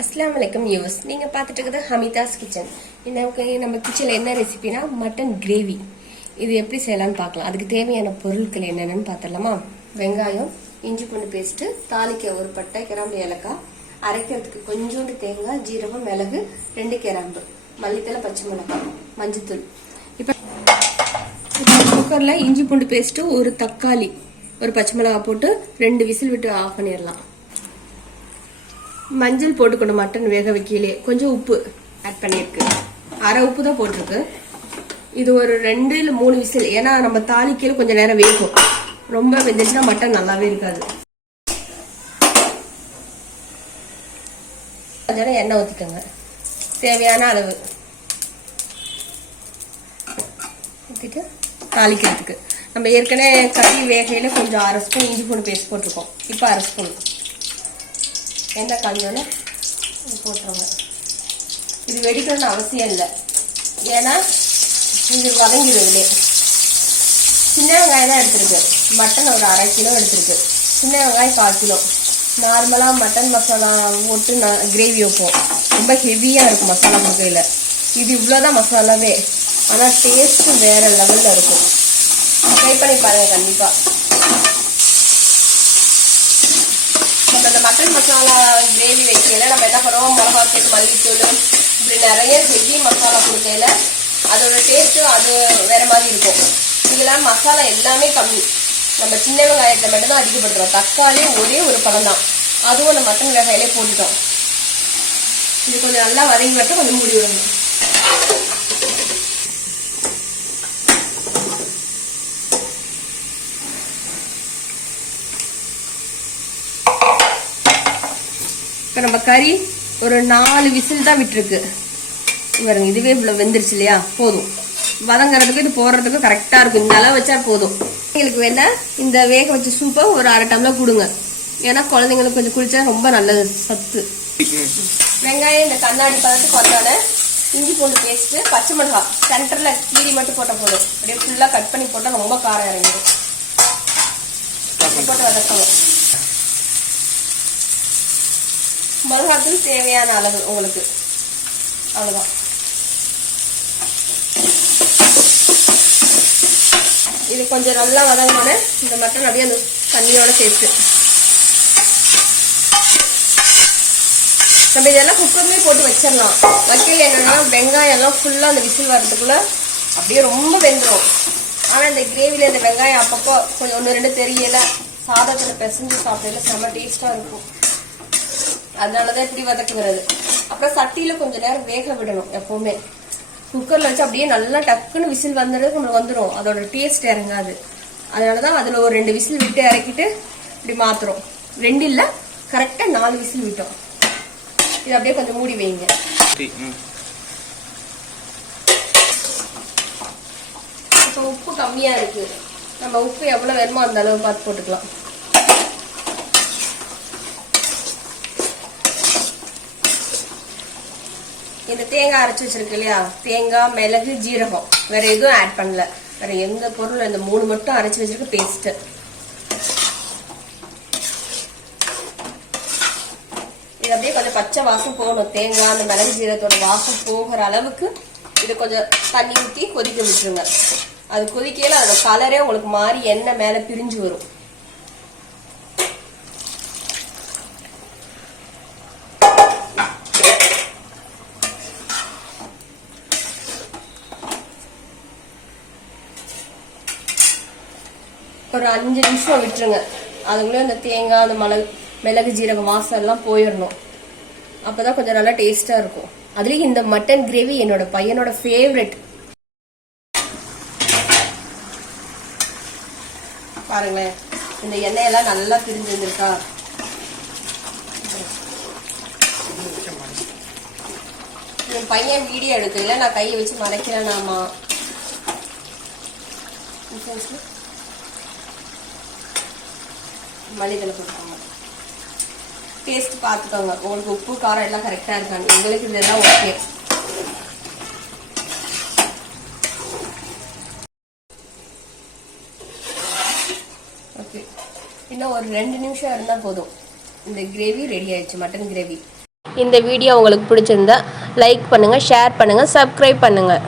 அஸ்ஸலாமு அலைக்கும் யூஸ் நீங்க பார்த்துட்டு இருக்கிறது ஹமிதாஸ் கிச்சன். இன்னைக்கு நம்ம கிச்சன்ல என்ன ரெசிபினா மட்டன் கிரேவி. இது எப்படி செய்யலாம்னு பார்க்கலாம். அதுக்கு தேவையான பொருட்கள் என்னென்னு பார்த்துடலாமா? வெங்காயம், இஞ்சி பூண்டு பேஸ்ட், தாளிக்க ஒரு பட்டை, கிராம்பு, ஏலக்காய், அரைக்கிறதுக்கு கொஞ்சோண்டு தேங்காய், ஜீரகம், மிளகு, 2 கிராம்பு, மல்லித்தலை, பச்சை மிளகாய், மஞ்சத்தூள். இப்போ குக்கர்ல இஞ்சி பூண்டு பேஸ்ட், ஒரு தக்காளி, ஒரு பச்சை மிளகாய் போட்டு 2 விசில் விட்டு ஆஃப் பண்ணிடலாம். மஞ்சள் போட்டுக்கணும். மட்டன் வேக வைக்கலே கொஞ்சம் உப்பு ஆட் பண்ணிருக்கு. அரை உப்பு தான் போட்டிருக்கு. இது ஒரு 2 இல்ல 3 விசில். ஏன்னா நம்ம தாளிக்கையில கொஞ்சம் நேரம் வேகும். ரொம்ப வெந்துச்சுன்னா மட்டன் நல்லாவே இருக்காது. கொஞ்சம் எண்ணெய் ஊற்றிக்கோங்க, தேவையான அளவு ஊற்றிட்டு தாளிக்கிறதுக்கு. நம்ம ஏற்கனவே கறி வேகையில கொஞ்சம் 1/2 ஸ்பூன் இஞ்சி பூண்டு பேஸ்ட் போட்டிருக்கோம். இப்போ 1/2 ஸ்பூன் எண்ணெய் காஞ்சோன்னு போட்டுருங்க. இது வெடிக்கணும்னு அவசியம் இல்லை, ஏன்னா இது வதங்கிடுதுலே. சின்ன வெங்காயம் தான் எடுத்துருக்கு. மட்டன் ஒரு 1/2 கிலோ எடுத்துருக்கு. சின்ன வெங்காயம் 1/4 கிலோ. நார்மலாக மட்டன் மசாலா போட்டு கிரேவி வைப்போம். ரொம்ப ஹெவியாக இருக்கும் மசாலா கொடுக்கையில். இது இவ்வளோதான் மசாலாவே, ஆனால் டேஸ்ட்டு வேறு லெவலில் இருக்கும். ட்ரை பண்ணி பாருங்கள் கண்டிப்பாக. அந்த மட்டன் மசாலா கிரேவி வைக்கல நம்ம என்ன பண்ணுவோம், மிளகாத்தூள், மல்லித்தூள், இப்படி நிறைய ஹெவி மசாலா கொடுக்கையில அதோட டேஸ்ட்டு அது வேற மாதிரி இருக்கும். இதெல்லாம் மசாலா எல்லாமே கம்மி. நம்ம சின்ன வெங்காயத்தை மட்டும் தான் அதிகப்படுத்துறோம். தக்காளி ஒரே ஒரு பழம் தான், அதுவும் அந்த மட்டன் வெங்காயிலே போட்டுட்டோம். இது கொஞ்சம் நல்லா வதங்கி மட்டும் கொஞ்சம் மூடி விடணும். இப்போ நம்ம கறி ஒரு 4 விசில் தான் விட்டுருக்கு. பாருங்க, இதுவே இவ்வளோ வெந்துருச்சு இல்லையா? போதும். வதங்கிறதுக்கு இது போடுறதுக்கு கரெக்டாக இருக்கும். இந்த அளவு வச்சா போதும். குழந்தைங்களுக்கு வேணா இந்த வேக வச்ச சூப்பை ஒரு 1/2 டம்ளர் கொடுங்க. ஏன்னா குழந்தைங்களுக்கு கொஞ்சம் குடிச்சா ரொம்ப நல்லது, சத்து. வெங்காயம் இந்த கண்ணாடி பதத்துக்கு வந்தால இஞ்சி பூண்டு பேஸ்ட்டு, பச்சை மிளகாய் சென்டரில் கீரி மட்டும் போட்டால் போதும். அப்படியே ஃபுல்லாக கட் பண்ணி போட்டால் ரொம்ப காரம் இறங்கிடும். போட்டு வதக்கணும். மிளகாத்தூள் தேவையான அளவு உங்களுக்கு, அவ்வளவுதான். இது கொஞ்சம் நல்லா வதங்கினோட இந்த மட்டன் அப்படியே அந்த தண்ணியோட சேர்த்து நம்ம இதெல்லாம் குக்கர்லேயே போட்டு வச்சிடலாம். வைக்கல என்னன்னா வெங்காயம் எல்லாம் ஃபுல்லாக அந்த விசில் வர்றதுக்குள்ள அப்படியே ரொம்ப வெந்துடும். ஆனால் இந்த கிரேவியில் இந்த வெங்காயம் அப்பப்போ கொஞ்சம் 1-2 தெரியல, சாதத்தில் பிசைஞ்சு சாப்பிடல செம்ம டேஸ்டாக இருக்கும். அதனாலதான் இப்படி வதக்குறது. அப்புறம் சட்டியில கொஞ்ச நேரம் வேக விடணும். எப்பவுமே குக்கர்ல வச்சு அப்படியே நல்லா டக்குன்னு விசில் வந்துடுறது நம்மளுக்கு வந்துடும். அதோட டேஸ்ட் இறங்காது. அதனாலதான் அதுல ஒரு 2 விசில் விட்டு இறக்கிட்டு இப்படி மாத்துறோம். 2 இல்ல, கரெக்டா 4 விசில் விட்டோம். இது அப்படியே கொஞ்சம் மூடி வைங்க. இப்போ உப்பு கம்மியா இருக்கு. நம்ம உப்பு எவ்வளவு வேணுமோ அந்த அளவு பார்த்து போட்டுக்கலாம். இந்த தேங்காய் அரைச்சி வச்சிருக்கு இல்லையா, தேங்காய், மிளகு, ஜீரகம், வேற எதுவும் ஆட் பண்ணல. வேற எந்த பொருளும், இந்த 3 மட்டும் அரைச்சி வச்சிருக்க பேஸ்ட். இது அப்படியே கொஞ்சம் பச்சை வாசம் போகணும். தேங்காய் அந்த மிளகு ஜீரகத்தோட வாசம் போகிற அளவுக்கு இது கொஞ்சம் தண்ணி ஊற்றி கொதிக்க விட்டுருங்க. அது கொதிக்கையில அதோட கலரே உங்களுக்கு மாறி எண்ணெய் மேல பிரிஞ்சு வரும். ஒரு 5 நிமிஷம் விட்டுருங்க. அதுக்குள்ளே இந்த தேங்காய், அந்த மிளகு ஜீரக வாசம் எல்லாம் போயிடணும். அப்பதான் கொஞ்சம் நல்லா டேஸ்டா இருக்கும். அதுலயும் இந்த மட்டன் கிரேவி என்னோட பையனோட ஃபேவரட். பாருங்களேன், இந்த எண்ணெயெல்லாம் நல்லா பிரிஞ்சு வந்துருக்கா. என் பையன் வீடியோ எடுக்கல, நான் கையை வச்சு மறைக்கிறேன்னாமா. மல்லித்தலை போட்டுக்கோங்க. டேஸ்ட் பார்த்துக்கோங்க, உங்களுக்கு உப்பு காரம் எல்லாம் கரெக்டாக இருக்காங்க. எங்களுக்கு இதெல்லாம் ஓகே. ஓகே, இன்னும் ஒரு 2 நிமிஷம் இருந்தால் போதும். இந்த கிரேவி ரெடி ஆயிடுச்சு, மட்டன் கிரேவி. இந்த வீடியோ உங்களுக்கு பிடிச்சிருந்தா லைக் பண்ணுங்கள், ஷேர் பண்ணுங்கள், சப்ஸ்கிரைப் பண்ணுங்கள்.